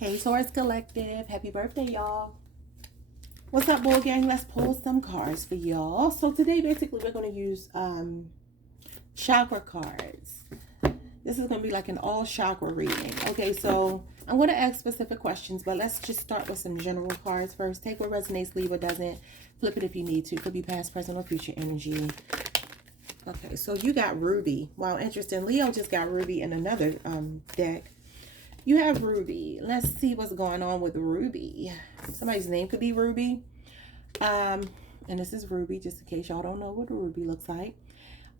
Hey Taurus Collective, happy birthday y'all. What's up, Bull Gang? Let's pull some cards for y'all. So today basically we're going to use chakra cards. This is going to be like an all chakra reading. Okay, so I'm going to ask specific questions, but let's just start with some general cards first. Take what resonates, leave what doesn't. Flip it if you need to. Could be past, present, or future energy. Okay, so you got Ruby. Wow, interesting. Leo just got Ruby in another deck. You have Ruby. Let's see what's going on with Ruby. Somebody's name could be Ruby. And this is Ruby, just in case y'all don't know what a Ruby looks like.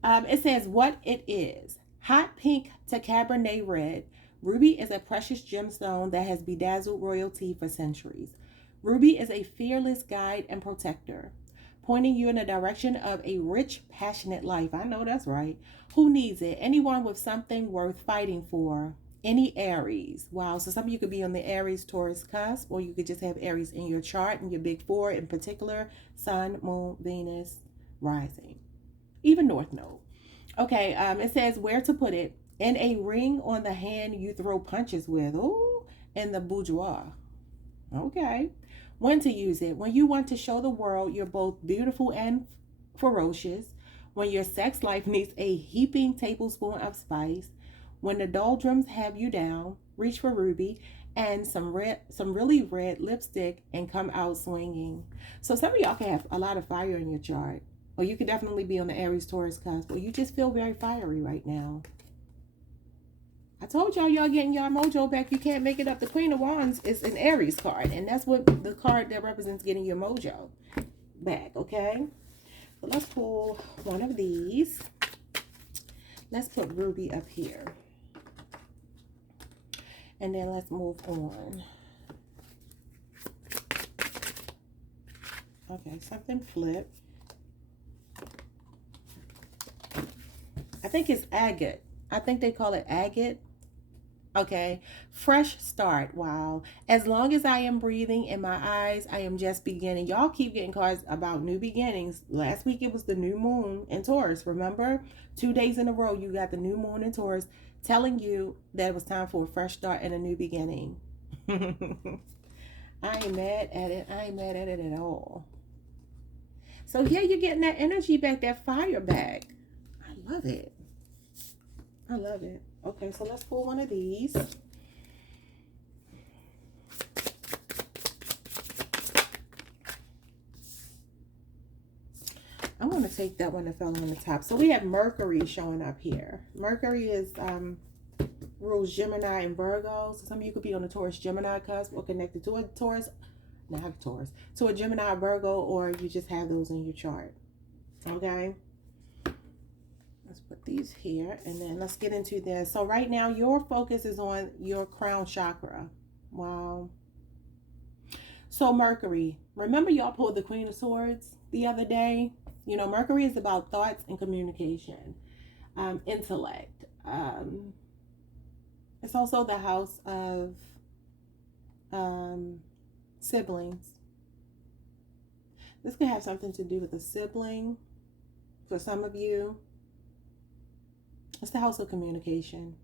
It says what it is. Hot pink to Cabernet red. Ruby is a precious gemstone that has bedazzled royalty for centuries. Ruby is a fearless guide and protector, pointing you in the direction of a rich, passionate life. I know that's right. Who needs it? Anyone with something worth fighting for. Any Aries. Wow. So some of you could be on the Aries Taurus cusp, or you could just have Aries in your chart, in your big four in particular: Sun, Moon, Venus, rising, even North Node. Okay. It says where to put it. In a ring on the hand you throw punches with. Oh, in the boudoir. Okay. When to use it. When you want to show the world you're both beautiful and ferocious. When your sex life needs a heaping tablespoon of spice. When the doldrums have you down, reach for Ruby and some really red lipstick and come out swinging. So some of y'all can have a lot of fire in your chart, or you could definitely be on the Aries Taurus cusp, or you just feel very fiery right now. I told y'all getting y'all mojo back. You can't make it up. The Queen of Wands is an Aries card, and that's what the card that represents getting your mojo back, okay? So let's pull one of these. Let's put Ruby up here. And then let's move on. Okay, something flipped. I think it's agate. I think they call it agate. Okay, fresh start. Wow. As long as I am breathing in my eyes, I am just beginning. Y'all keep getting cards about new beginnings. Last week it was the new moon in Taurus. Remember? 2 days in a row you got the new moon in Taurus, telling you that it was time for a fresh start and a new beginning. I ain't mad at it. I ain't mad at it at all. So here you're getting that energy back, that fire back. I love it. I love it. Okay, so let's pull one of these. I'm going to take that one that fell on the top. So we have Mercury showing up here. Mercury is rules Gemini and Virgo. So some of you could be on the Taurus Gemini cusp, or connected to a Taurus, not Taurus, to a Gemini Virgo, or you just have those in your chart. Okay. Let's put these here, and then let's get into this. So right now your focus is on your crown chakra. Wow. So Mercury, remember y'all pulled the Queen of Swords the other day? You know, Mercury is about thoughts and communication, intellect. It's also the house of siblings. This could have something to do with a sibling for some of you. It's the house of communication.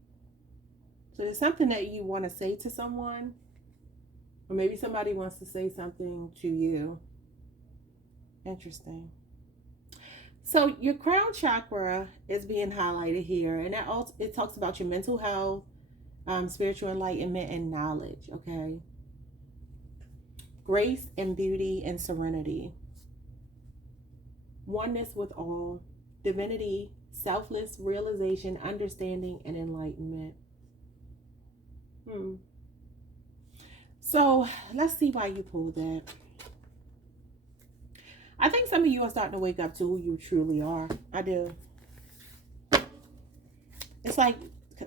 So there's something that you want to say to someone, or maybe somebody wants to say something to you. Interesting. So your crown chakra is being highlighted here, and that also, it talks about your mental health, spiritual enlightenment, and knowledge. Okay. Grace and beauty and serenity. Oneness with all. Divinity, selfless realization, understanding, and enlightenment. So let's see why you pulled that. I think some of you are starting to wake up to who you truly are. I do. It's like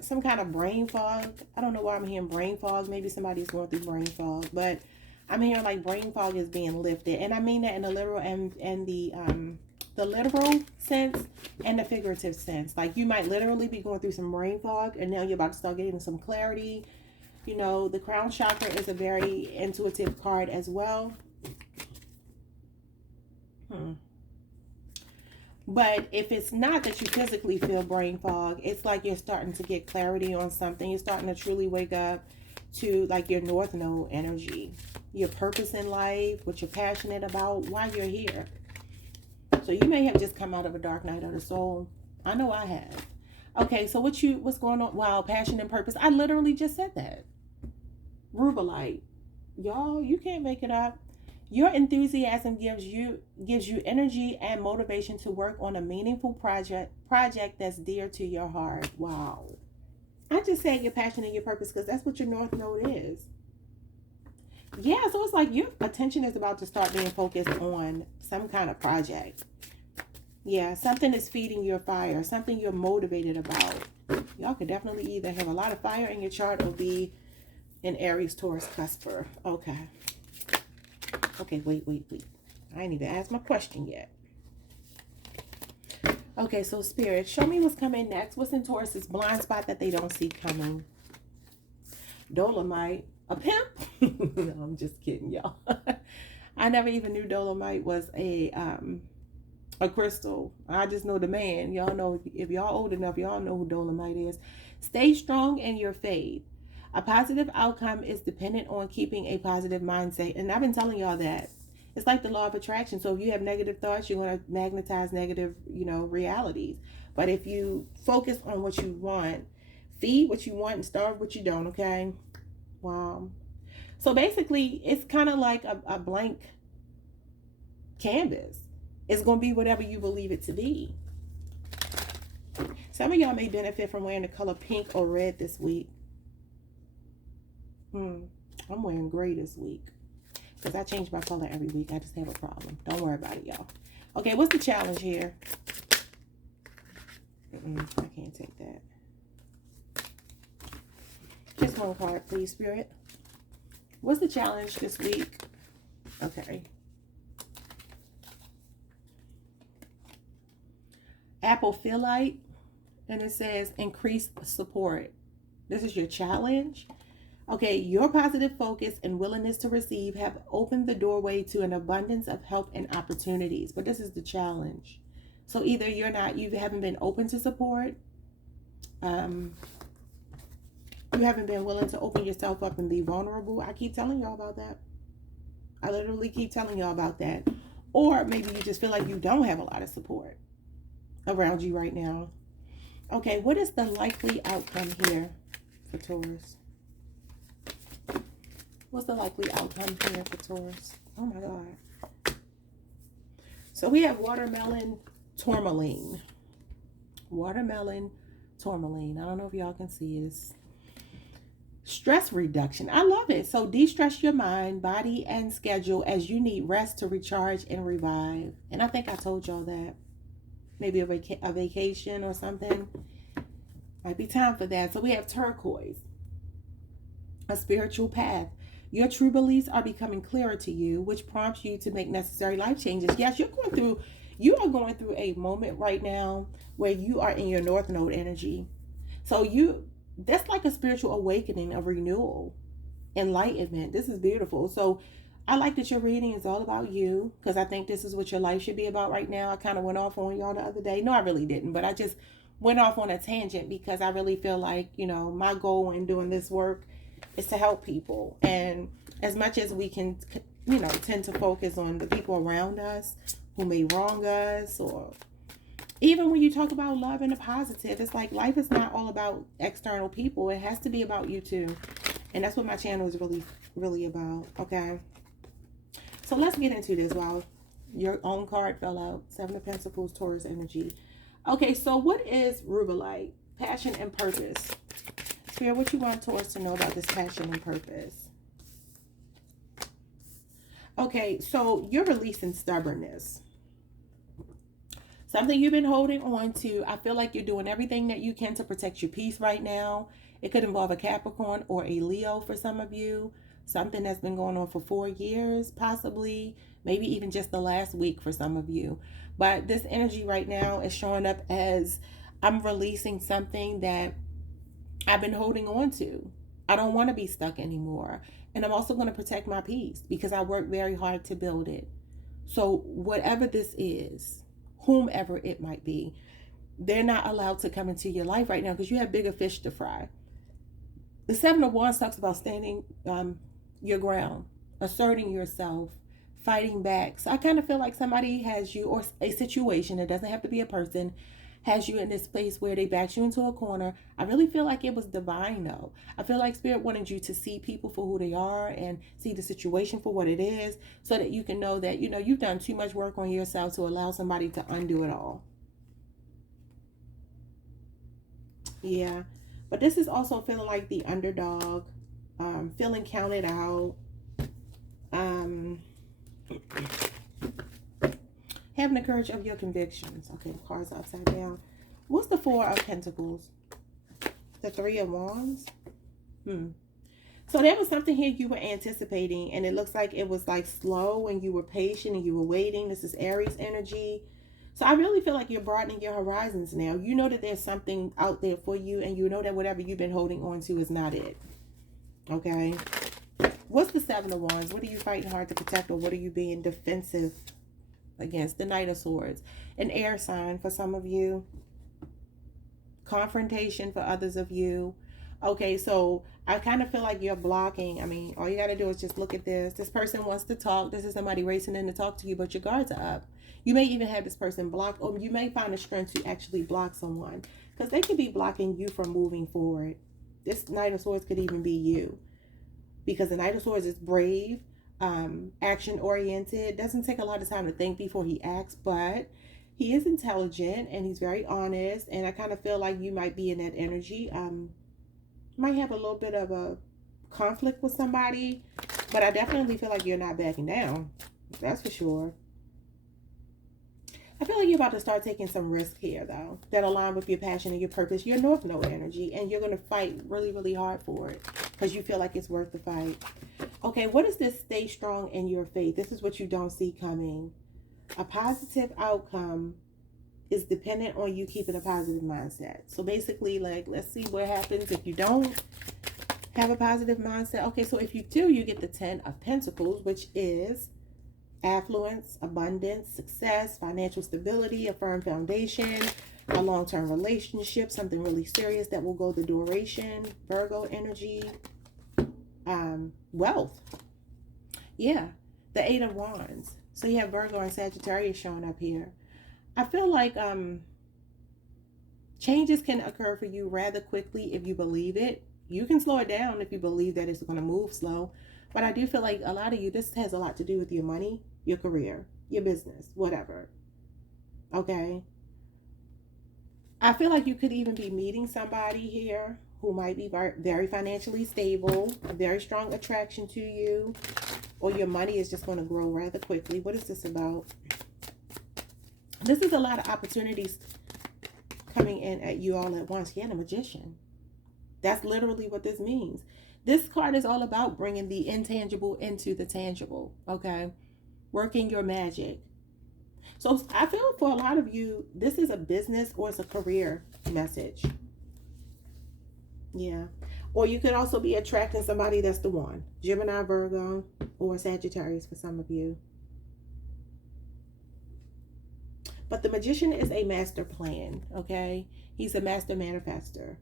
some kind of brain fog. I don't know why I'm hearing brain fog. Maybe somebody's going through brain fog, but I'm hearing like brain fog is being lifted, and I mean that in the literal and the literal sense and the figurative sense. Like you might literally be going through some brain fog, and now you're about to start getting some clarity. You know, the crown chakra is a very intuitive card as well. But if it's not that you physically feel brain fog, it's like you're starting to get clarity on something. You're starting to truly wake up to like your North Node energy, your purpose in life, what you're passionate about, why you're here. So you may have just come out of a dark night of the soul. I know I have. Okay, so what's going on? Wow, passion and purpose. I literally just said that. Rubelite. Y'all, you can't make it up. Your enthusiasm gives you energy and motivation to work on a meaningful project that's dear to your heart. Wow. I just said your passion and your purpose because that's what your North Node is. Yeah, so it's like your attention is about to start being focused on some kind of project. Yeah, something is feeding your fire, something you're motivated about. Y'all could definitely either have a lot of fire in your chart or be an Aries, Taurus, cusper. Okay. Okay, wait. I ain't even asked my question yet. Okay, so Spirit, show me what's coming next. What's in Taurus's blind spot that they don't see coming? Dolomite. A pimp? No, I'm just kidding, y'all. I never even knew Dolomite was a crystal. I just know the man. Y'all know, if y'all old enough, y'all know who Dolomite is. Stay strong in your faith. A positive outcome is dependent on keeping a positive mindset. And I've been telling y'all that. It's like the law of attraction. So if you have negative thoughts, you're going to magnetize negative, realities. But if you focus on what you want, feed what you want and starve what you don't, okay? Wow. So basically, it's kind of like a blank canvas. It's going to be whatever you believe it to be. Some of y'all may benefit from wearing the color pink or red this week. I'm wearing gray this week. Because I change my color every week. I just have a problem. Don't worry about it, y'all. Okay, what's the challenge here? I can't take that. Just one card, please, Spirit. What's the challenge this week? Okay. Apophyllite. And it says increase support. This is your challenge. Okay, your positive focus and willingness to receive have opened the doorway to an abundance of help and opportunities. But this is the challenge. So either you haven't been open to support. You haven't been willing to open yourself up and be vulnerable. I keep telling y'all about that. I literally keep telling y'all about that. Or maybe you just feel like you don't have a lot of support around you right now. Okay, what is the likely outcome here for Taurus? What's the likely outcome here for Taurus? Oh my God. So we have watermelon tourmaline. Watermelon tourmaline. I don't know if y'all can see this. Stress reduction. I love it. So de-stress your mind, body, and schedule as you need rest to recharge and revive. And I think I told y'all that. Maybe a vacation or something. Might be time for that. So we have turquoise. A spiritual path. Your true beliefs are becoming clearer to you, which prompts you to make necessary life changes. Yes, you are going through a moment right now where you are in your North Node energy. So that's like a spiritual awakening, a renewal, enlightenment. This is beautiful. So I like that your reading is all about you, because I think this is what your life should be about right now. I kind of went off on y'all the other day. No, I really didn't, but I just went off on a tangent because I really feel like, my goal in doing this work is to help people. And as much as we can, tend to focus on the people around us who may wrong us, or even when you talk about love and the positive, it's like life is not all about external people. It has to be about you too. And that's what my channel is really, really about. Okay. So let's get into this. Wow. Your own card fell out. 7 of Pentacles, Taurus energy. Okay. So what is rubelite? Passion and purpose. Spirit, what you want Taurus to know about this passion and purpose? Okay. So you're releasing stubbornness. Something you've been holding on to. I feel like you're doing everything that you can to protect your peace right now. It could involve a Capricorn or a Leo for some of you. Something that's been going on for 4 years, possibly. Maybe even just the last week for some of you. But this energy right now is showing up as I'm releasing something that I've been holding on to. I don't want to be stuck anymore. And I'm also going to protect my peace because I worked very hard to build it. So whatever this is, whomever it might be, they're not allowed to come into your life right now because you have bigger fish to fry. The Seven of Wands talks about standing your ground, asserting yourself, fighting back. So I kind of feel like somebody has you, or a situation, it doesn't have to be a person, has you in this place where they backed you into a corner. I really feel like it was divine though. I feel like Spirit wanted you to see people for who they are and see the situation for what it is, so that you can know that, you know, you've done too much work on yourself to allow somebody to undo it all. Yeah. But this is also feeling like the underdog, feeling counted out, um, having the courage of your convictions. Okay, the cards are upside down. What's the Four of Pentacles? The Three of Wands? So there was something here you were anticipating, and it looks like it was like slow and you were patient and you were waiting. This is Aries energy. So I really feel like you're broadening your horizons now. You know that there's something out there for you, and you know that whatever you've been holding on to is not it. Okay. What's the Seven of Wands? What are you fighting hard to protect, or what are you being defensive against? The Knight of Swords. An air sign for some of you. Confrontation for others of you. Okay, so I kind of feel like you're blocking. I mean, all you got to do is just look at this. This person wants to talk. This is somebody racing in to talk to you, but your guards are up. You may even have this person blocked, or you may find the strength to actually block someone, because they could be blocking you from moving forward. This Knight of Swords could even be you, because the Knight of Swords is brave, action oriented, doesn't take a lot of time to think before he acts, but he is intelligent and he's very honest. And I kind of feel like you might be in that energy. Might have a little bit of a conflict with somebody, but I definitely feel like you're not backing down. That's for sure. I feel like you're about to start taking some risk here, though, that align with your passion and your purpose. Your North Node energy, and you're going to fight really, really hard for it because you feel like it's worth the fight. Okay, what is this? Stay strong in your faith. This is what you don't see coming. A positive outcome is dependent on you keeping a positive mindset. So basically, like, let's see what happens if you don't have a positive mindset. Okay, so if you do, you get the 10 of Pentacles, which is affluence, abundance, success, financial stability, a firm foundation, a long-term relationship, something really serious that will go the duration, Virgo energy, wealth. Yeah, the 8 of Wands. So you have Virgo and Sagittarius showing up here. I feel like changes can occur for you rather quickly if you believe it. You can slow it down if you believe that it's going to move slow. But I do feel like a lot of you, this has a lot to do with your money, your career, your business, whatever. Okay. I feel like you could even be meeting somebody here who might be very financially stable, a very strong attraction to you, or your money is just going to grow rather quickly. What is this about? This is a lot of opportunities coming in at you all at once. Yeah, the Magician. That's literally what this means. This card is all about bringing the intangible into the tangible, okay? Working your magic. So I feel for a lot of you, this is a business or it's a career message. Yeah. Or you could also be attracting somebody that's the one. Gemini, Virgo, or Sagittarius for some of you. But the Magician is a master plan, okay? He's a master manifester.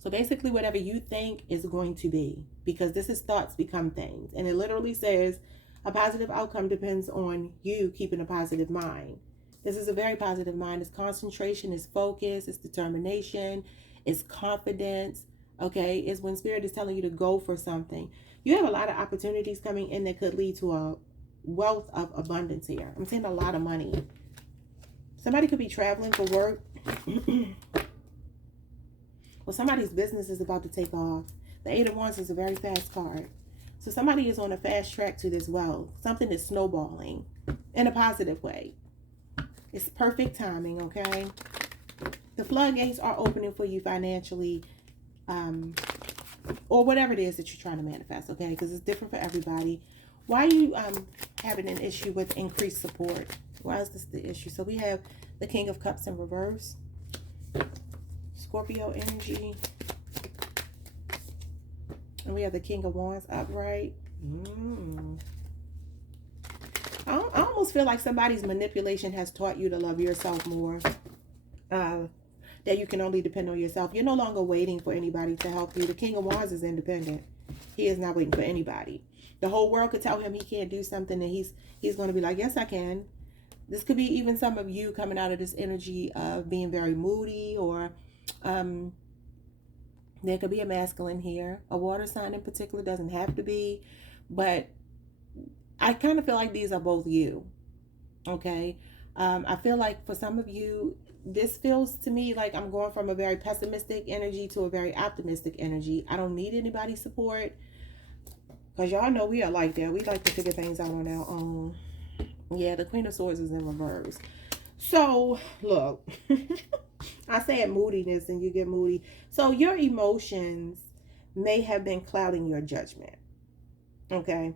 So basically whatever you think is going to be, because this is thoughts become things. And it literally says a positive outcome depends on you keeping a positive mind. This is a very positive mind. It's concentration, it's focus, it's determination, it's confidence, okay? It's when Spirit is telling you to go for something. You have a lot of opportunities coming in that could lead to a wealth of abundance here. I'm seeing a lot of money. Somebody could be traveling for work. Well, somebody's business is about to take off. The 8 of Wands is a very fast card. So somebody is on a fast track to this wealth. Something is snowballing in a positive way. It's perfect timing, okay? The floodgates are opening for you financially, or whatever it is that you're trying to manifest, okay? Because it's different for everybody. Why are you having an issue with increased support? Why is this the issue? So we have the King of Cups in reverse. Scorpio energy. And we have the King of Wands upright. I almost feel like somebody's manipulation has taught you to love yourself more. that you can only depend on yourself. You're no longer waiting for anybody to help you. The King of Wands is independent. He is not waiting for anybody. The whole world could tell him he can't do something, and he's going to be like, yes, I can. This could be even some of you coming out of this energy of being very moody, or there could be a masculine here. A water sign in particular, doesn't have to be, but I kind of feel like these are both you. Okay. I feel like for some of you, this feels to me like I'm going from a very pessimistic energy to a very optimistic energy. I don't need anybody's support, because y'all know we are like that. We like to figure things out on our own. Yeah, the Queen of Swords is in reverse. So, look, I said moodiness and you get moody. So your emotions may have been clouding your judgment. Okay.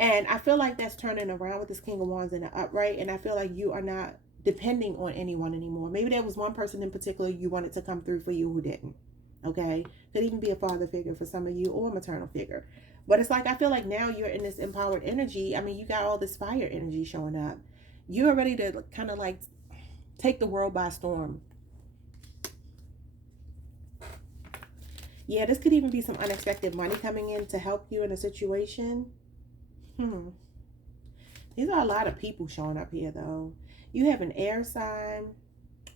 And I feel like that's turning around with this King of Wands in the upright. And I feel like you are not depending on anyone anymore. Maybe there was one person in particular you wanted to come through for you who didn't. Okay. Could even be a father figure for some of you, or a maternal figure. But it's like, I feel like now you're in this empowered energy. I mean, you got all this fire energy showing up. You're ready to kind of like take the world by storm. Yeah, this could even be some unexpected money coming in to help you in a situation. These are a lot of people showing up here, though. You have an air sign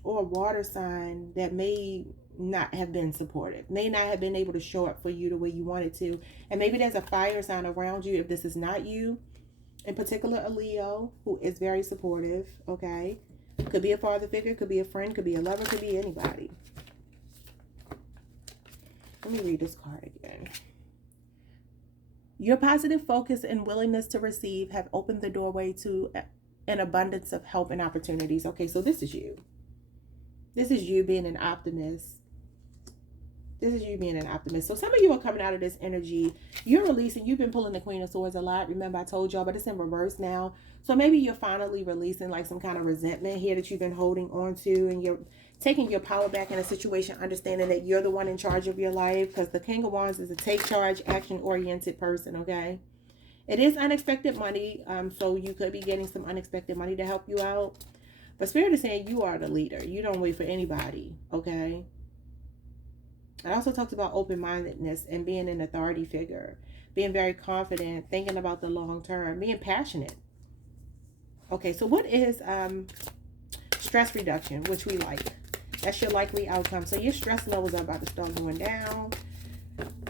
or a water sign that may not have been supportive, may not have been able to show up for you the way you wanted to. And maybe there's a fire sign around you, if this is not you. In particular, a Leo, who is very supportive, okay? Could be a father figure, could be a friend, could be a lover, could be anybody. Let me read this card again. Your positive focus and willingness to receive have opened the doorway to an abundance of help and opportunities. Okay, so this is you. This is you being an optimist. This is you being an optimist. So some of you are coming out of this energy. You're releasing. You've been pulling the Queen of Swords a lot. Remember, I told y'all, but it's in reverse now. So maybe you're finally releasing like some kind of resentment here that you've been holding on to, and you're taking your power back in a situation, understanding that you're the one in charge of your life, because the King of Wands is a take charge, action-oriented person, okay? It is unexpected money, so you could be getting some unexpected money to help you out. But Spirit is saying you are the leader. You don't wait for anybody, okay? I also talked about open-mindedness and being an authority figure, being very confident, thinking about the long term, being passionate. Okay, so what is stress reduction, which we like? That's your likely outcome. So your stress levels are about to start going down.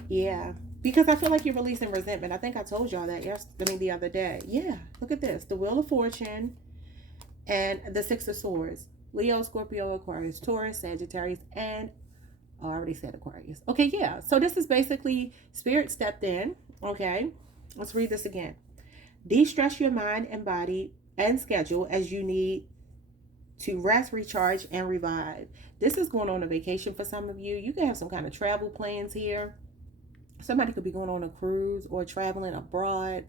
Yeah, because I feel like you're releasing resentment. I think I told y'all that the other day. Yeah, look at this. The Wheel of Fortune and the Six of Swords. Leo, Scorpio, Aquarius, Taurus, Sagittarius, and I already said Aquarius. Okay, yeah. So this is basically Spirit stepped in. Okay, let's read this again. De-stress your mind and body and schedule as you need to rest, recharge, and revive. This is going on a vacation for some of you. You can have some kind of travel plans here. Somebody could be going on a cruise or traveling abroad,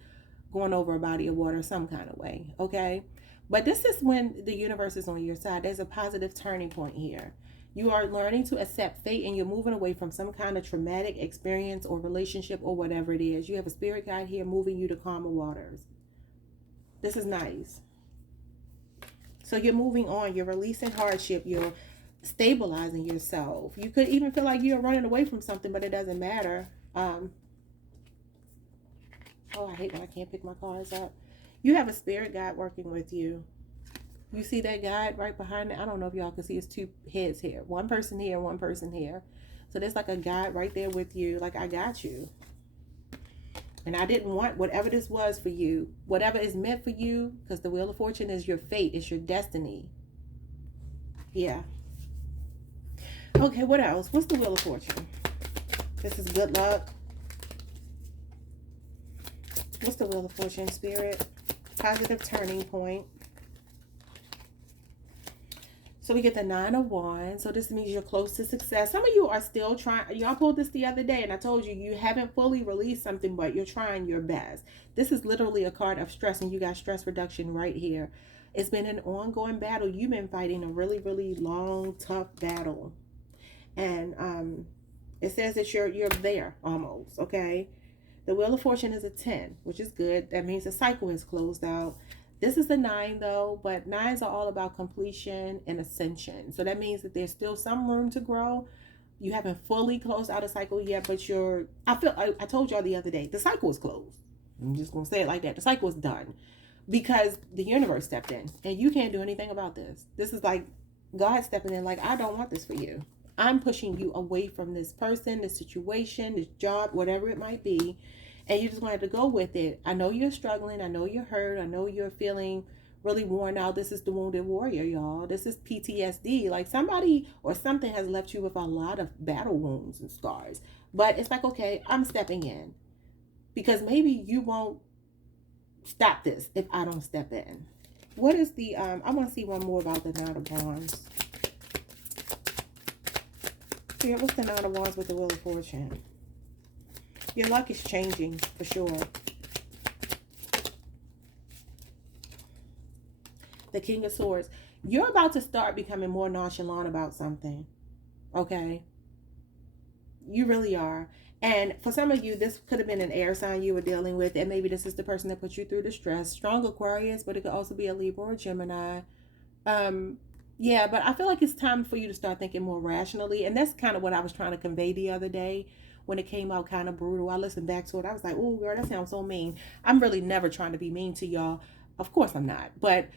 going over a body of water some kind of way, okay? But this is when the universe is on your side. There's a positive turning point here. You are learning to accept fate, and you're moving away from some kind of traumatic experience or relationship or whatever it is. You have a spirit guide here moving you to calmer waters. This is nice. So you're moving on. You're releasing hardship. You're stabilizing yourself. You could even feel like you're running away from something, but it doesn't matter. Oh, I hate when I can't pick my cards up. You have a spirit guide working with you. You see that guide right behind it? I don't know if y'all can see his two heads here. One person here, one person here. So there's like a guide right there with you. Like, I got you. And I didn't want whatever this was for you. Whatever is meant for you. Because the Wheel of Fortune is your fate. It's your destiny. Yeah. Okay, what else? What's the Wheel of Fortune? This is good luck. What's the Wheel of Fortune, Spirit? Positive turning point. So we get the Nine of Wands. So this means you're close to success. Some of you are still trying. Y'all pulled this the other day, and I told you, you haven't fully released something, but you're trying your best. This is literally a card of stress, and you got stress reduction right here. It's been an ongoing battle. You've been fighting a really, really long, tough battle. And it says that you're there almost, okay? The Wheel of Fortune is a 10, which is good. That means the cycle has closed out. This is a 9 though, but 9s are all about completion and ascension. So that means that there's still some room to grow. You haven't fully closed out a cycle yet, but I told y'all the other day, the cycle is closed. I'm just going to say it like that. The cycle is done because the universe stepped in and you can't do anything about this. This is like God stepping in, like, I don't want this for you. I'm pushing you away from this person, this situation, this job, whatever it might be. And you just want to go with it. I know you're struggling. I know you're hurt. I know you're feeling really worn out. This is the wounded warrior, y'all. This is PTSD. Like somebody or something has left you with a lot of battle wounds and scars. But it's like, okay, I'm stepping in because maybe you won't stop this if I don't step in. What is the, I want to see one more about the Nine of Wands. Yeah, what's the Nine of Wands with the Wheel of Fortune? Your luck is changing for sure. The King of Swords. You're about to start becoming more nonchalant about something. Okay? You really are. And for some of you, this could have been an air sign you were dealing with. And maybe this is the person that put you through the stress. Strong Aquarius, but it could also be a Libra or Gemini. Yeah, but I feel like it's time for you to start thinking more rationally. And that's kind of what I was trying to convey the other day when it came out kind of brutal. I listened back to it. I was like, oh, girl, that sounds so mean. I'm really never trying to be mean to y'all. Of course I'm not. But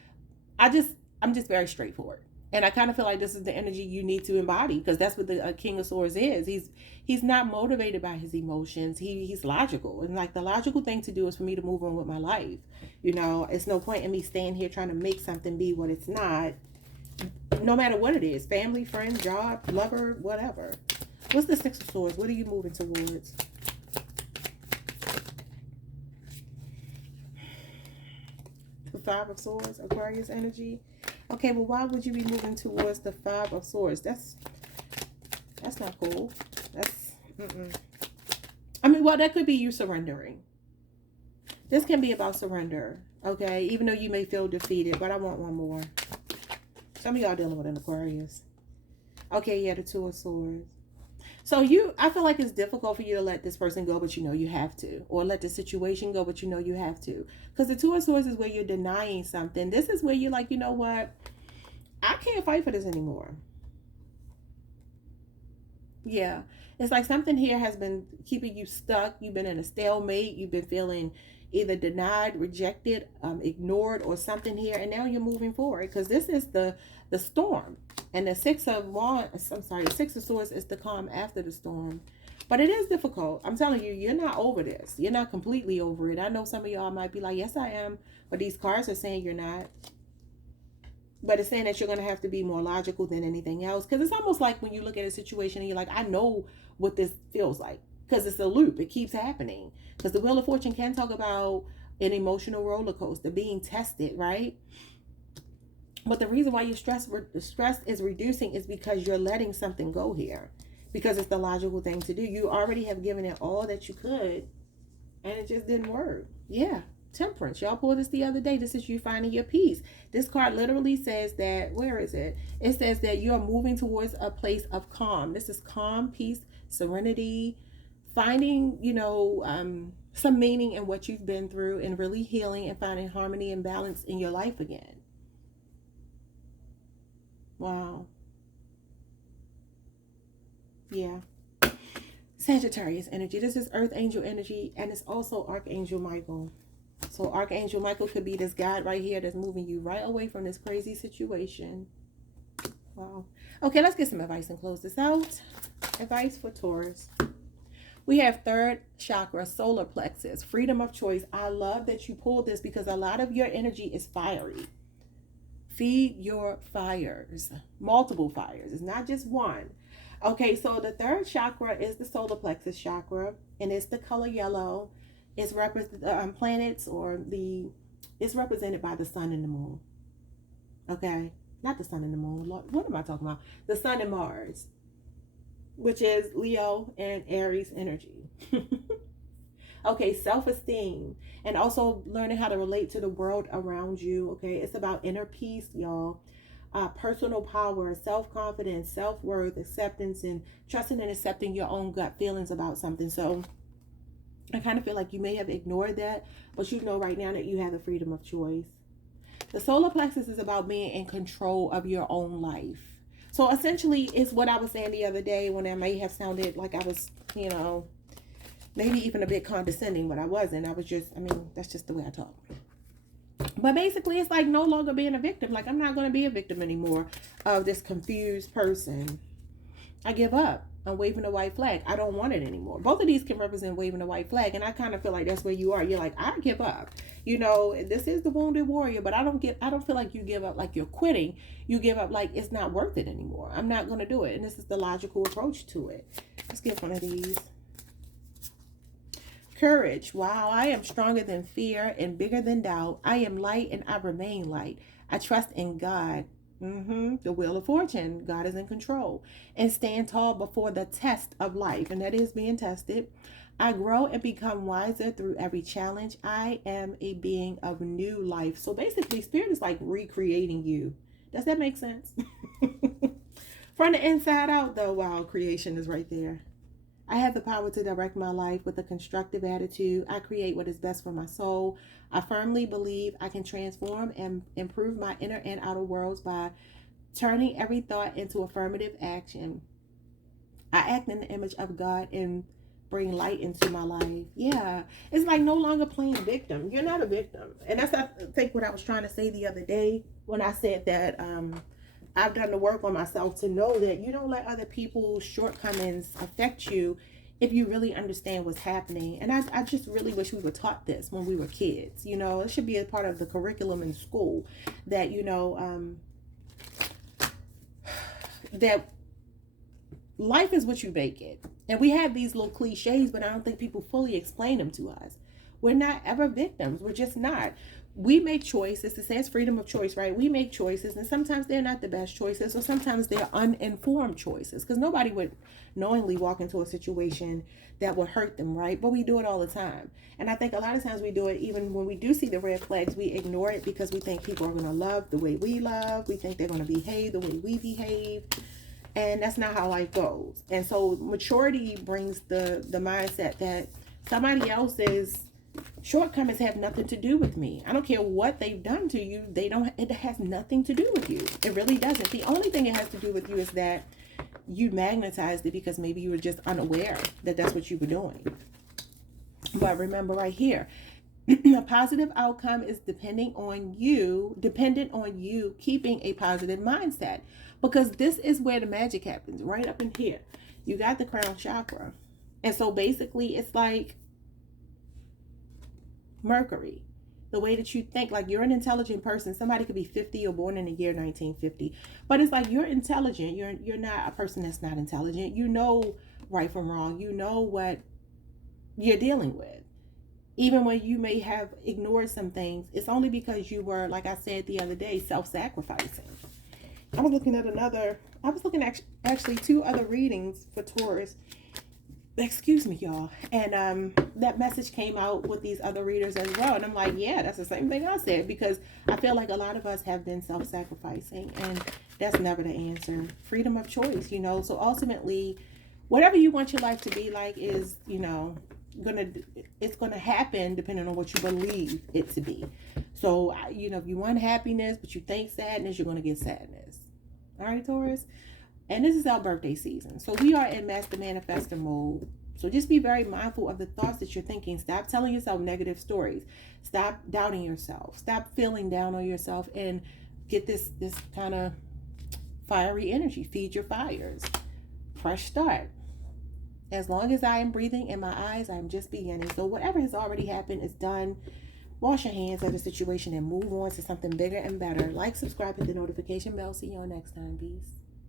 I'm just very straightforward. And I kind of feel like this is the energy you need to embody because that's what the King of Swords is. He's not motivated by his emotions. He's logical. And like the logical thing to do is for me to move on with my life. You know, it's no point in me staying here trying to make something be what it's not. No matter what it is, family, friend, job, lover, whatever. What's the Six of Swords? What are you moving towards? The Five of Swords, Aquarius energy. Okay, well, why would you be moving towards the Five of Swords? That's not cool. I mean, well, that could be you surrendering. This can be about surrender, okay? Even though you may feel defeated, but I want one more. Some of y'all dealing with an Aquarius. Okay, yeah, the Two of Swords. So I feel like it's difficult for you to let this person go, but you know you have to. Or let the situation go, but you know you have to. Because the Two of Swords is where you're denying something. This is where you're like, you know what? I can't fight for this anymore. Yeah. It's like something here has been keeping you stuck. You've been in a stalemate. You've been feeling either denied, rejected, ignored, or something here. And now you're moving forward. Because this is the storm. And the Six of Swords is the calm after the storm. But it is difficult. I'm telling you, you're not over this. You're not completely over it. I know some of y'all might be like, yes, I am. But these cards are saying you're not. But it's saying that you're going to have to be more logical than anything else. Because it's almost like when you look at a situation and you're like, I know what this feels like. Because it's a loop. It keeps happening. Because the Wheel of Fortune can talk about an emotional roller coaster, being tested, right? But the reason why the stress is reducing is because you're letting something go here. Because it's the logical thing to do. You already have given it all that you could. And it just didn't work. Yeah. Temperance. Y'all pulled this the other day. This is you finding your peace. This card literally says that, where is it? It says that you're moving towards a place of calm. This is calm, peace, serenity, finding, some meaning in what you've been through and really healing and finding harmony and balance in your life again. Wow. Yeah. Sagittarius energy. This is Earth Angel energy, and it's also Archangel Michael. So Archangel Michael could be this guide right here that's moving you right away from this crazy situation. Wow. Okay, let's get some advice and close this out. Advice for Taurus. We have third chakra, solar plexus, freedom of choice. I love that you pulled this because a lot of your energy is fiery. Feed your fires, multiple fires. It's not just one. Okay, so the third chakra is the solar plexus chakra, and it's the color yellow. It's planets it's represented by the sun and the moon. Okay, not the sun and the moon. What am I talking about? The sun and Mars, which is Leo and Aries energy. Okay, self-esteem and also learning how to relate to the world around you. Okay, it's about inner peace, y'all. Personal power, self-confidence, self-worth, acceptance, and trusting and accepting your own gut feelings about something. So I kind of feel like you may have ignored that, but you know right now that you have the freedom of choice. The solar plexus is about being in control of your own life. So essentially, it's what I was saying the other day when I may have sounded like I was, maybe even a bit condescending, but I wasn't. I was just, that's just the way I talk. But basically, it's like no longer being a victim. Like, I'm not going to be a victim anymore of this confused person. I give up. I'm waving the white flag. I don't want it anymore. Both of these can represent waving the white flag. And I kind of feel like that's where you are. You're like, I give up. This is the wounded warrior, but I don't feel like you give up like you're quitting. You give up like it's not worth it anymore. I'm not going to do it. And this is the logical approach to it. Let's get one of these. Courage. Wow, I am stronger than fear and bigger than doubt. I am light and I remain light. I trust in God. The wheel of fortune. God is in control. And stand tall before the test of life. And that is being tested. I grow and become wiser through every challenge. I am a being of new life. So basically, Spirit is like recreating you. Does that make sense? From the inside out, though, wow, creation is right there. I have the power to direct my life with a constructive attitude. I create what is best for my soul. I firmly believe I can transform and improve my inner and outer worlds by turning every thought into affirmative action. I act in the image of God and bring light into my life. Yeah, it's like no longer playing victim. You're not a victim. And that's, I think, what I was trying to say the other day when I said that I've done the work on myself to know that you don't let other people's shortcomings affect you if you really understand what's happening. And I just really wish we were taught this when we were kids. It should be a part of the curriculum in school that, that life is what you make it. And we have these little cliches, but I don't think people fully explain them to us. We're not ever victims. We're just not. We make choices. It says freedom of choice, right? We make choices, and sometimes they're not the best choices, or sometimes they're uninformed choices, because nobody would knowingly walk into a situation that would hurt them, right? But we do it all the time. And I think a lot of times we do it even when we do see the red flags, we ignore it because we think people are going to love the way we love. We think they're going to behave the way we behave. And that's not how life goes. And so maturity brings the mindset that somebody else's shortcomings have nothing to do with me. I don't care what they've done to you. It has nothing to do with you. It really doesn't. The only thing it has to do with you is that you magnetized it because maybe you were just unaware that that's what you were doing. But remember right here, a positive outcome is dependent on you keeping a positive mindset, because this is where the magic happens, right up in here. You got the crown chakra. And so basically it's like Mercury, the way that you think. Like, you're an intelligent person. Somebody could be 50 or born in the year 1950, but it's like you're intelligent. You're not a person that's not intelligent. You know right from wrong. You know what you're dealing with. Even when you may have ignored some things, it's only because you were, like I said the other day, self-sacrificing. I was looking at actually 2 other readings for Taurus. Excuse me, y'all. And that message came out with these other readers as well. And I'm like, yeah, that's the same thing I said, because I feel like a lot of us have been self-sacrificing, and that's never the answer. Freedom of choice, So ultimately, whatever you want your life to be like is, it's gonna happen depending on what you believe it to be. So, if you want happiness, but you think sadness, you're gonna get sadness. All right, Taurus? And this is our birthday season. So we are in Master Manifestor mode. So just be very mindful of the thoughts that you're thinking. Stop telling yourself negative stories. Stop doubting yourself. Stop feeling down on yourself, and get this kind of fiery energy. Feed your fires. Fresh start. As long as I am breathing in my eyes, I'm just beginning. So whatever has already happened is done. Wash your hands of the situation and move on to something bigger and better. Like, subscribe, hit the notification bell. See you all next time. Peace.